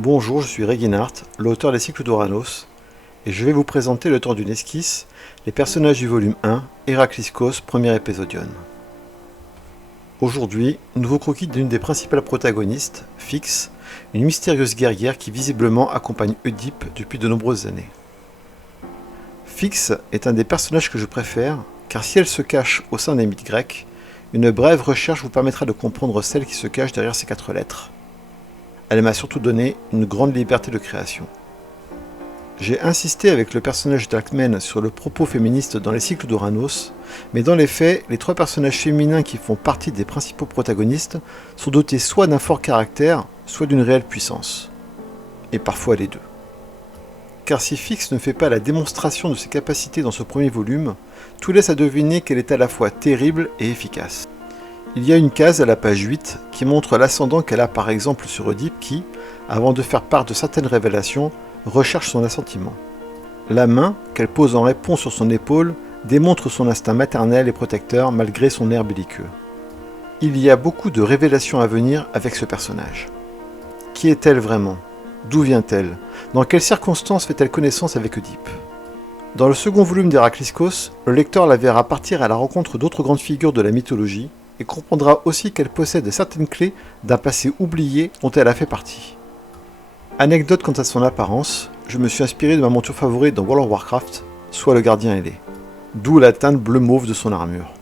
Bonjour, je suis Reginart, l'auteur des cycles d'Oranos, et je vais vous présenter le temps d'une esquisse, les personnages du volume 1, Héracliskos, premier épisodion. Aujourd'hui, nouveau croquis d'une des principales protagonistes, Fix, une mystérieuse guerrière qui visiblement accompagne Oedipe depuis de nombreuses années. Fix est un des personnages que je préfère, car si elle se cache au sein des mythes grecs, une brève recherche vous permettra de comprendre celle qui se cache derrière ces 4 lettres. Elle m'a surtout donné une grande liberté de création. J'ai insisté avec le personnage d'Alcmène sur le propos féministe dans les cycles d'Oranos, mais dans les faits, les 3 personnages féminins qui font partie des principaux protagonistes sont dotés soit d'un fort caractère, soit d'une réelle puissance. Et parfois les deux. Car si Fix ne fait pas la démonstration de ses capacités dans ce premier volume, tout laisse à deviner qu'elle est à la fois terrible et efficace. Il y a une case à la page 8 qui montre l'ascendant qu'elle a par exemple sur Oedipe qui, avant de faire part de certaines révélations, recherche son assentiment. La main qu'elle pose en réponse sur son épaule démontre son instinct maternel et protecteur malgré son air belliqueux. Il y a beaucoup de révélations à venir avec ce personnage. Qui est-elle vraiment? D'où vient-elle? Dans quelles circonstances fait-elle connaissance avec Oedipe? Dans le second volume d'Héracliskos, le lecteur la verra partir à la rencontre d'autres grandes figures de la mythologie, et comprendra aussi qu'elle possède certaines clés d'un passé oublié dont elle a fait partie. Anecdote quant à son apparence, je me suis inspiré de ma monture favorite dans World of Warcraft, soit le gardien ailé. D'où la teinte bleu-mauve de son armure.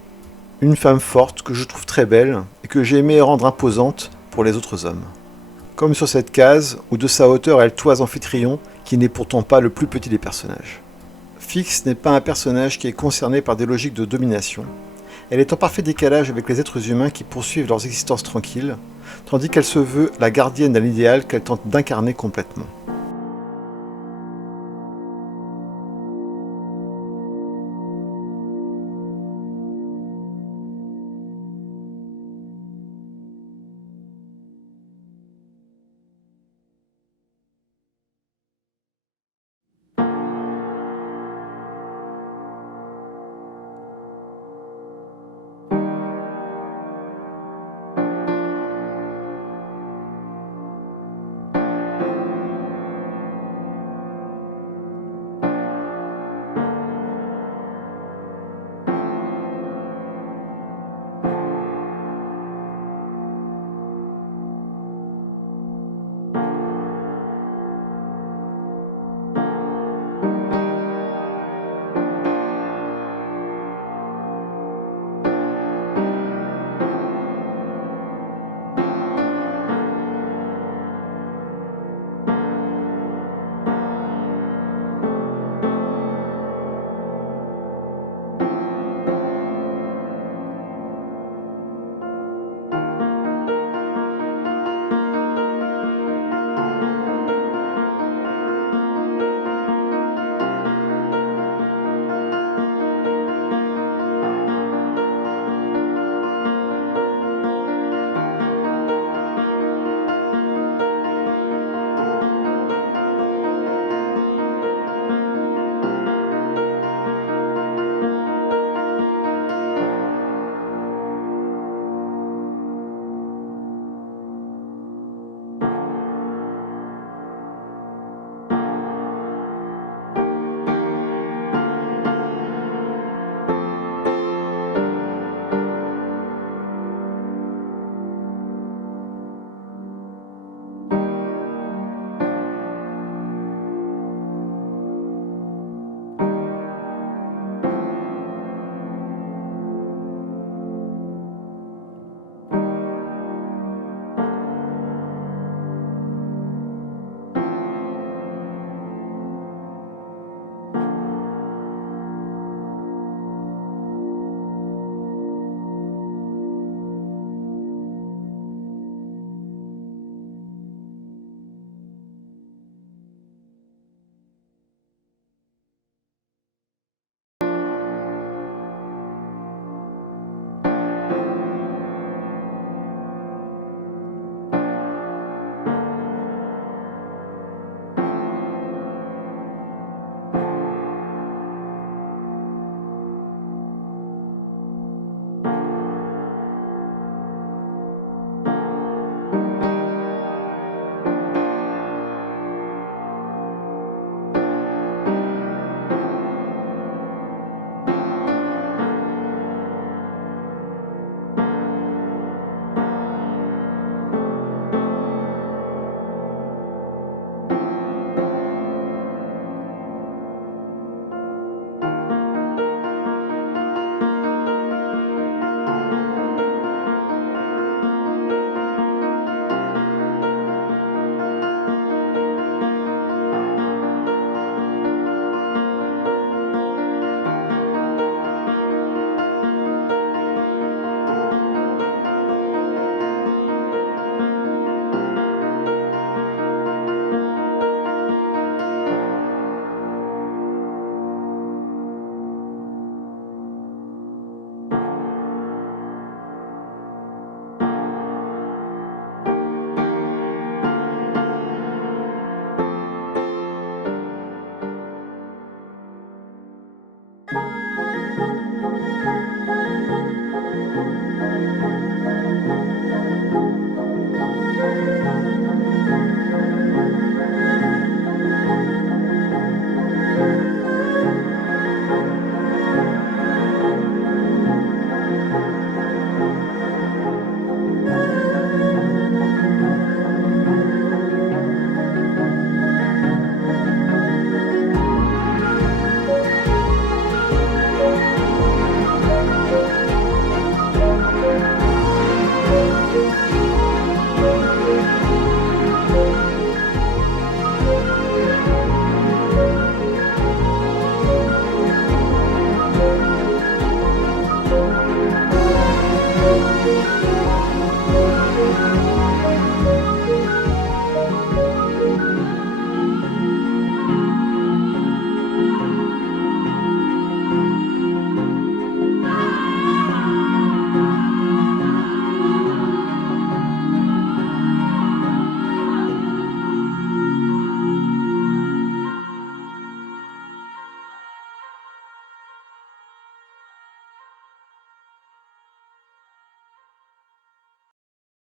Une femme forte que je trouve très belle et que j'ai aimé rendre imposante pour les autres hommes. Comme sur cette case où de sa hauteur elle toise Amphitryon, qui n'est pourtant pas le plus petit des personnages. Fix n'est pas un personnage qui est concerné par des logiques de domination. Elle est en parfait décalage avec les êtres humains qui poursuivent leurs existences tranquilles, tandis qu'elle se veut la gardienne d'un idéal qu'elle tente d'incarner complètement.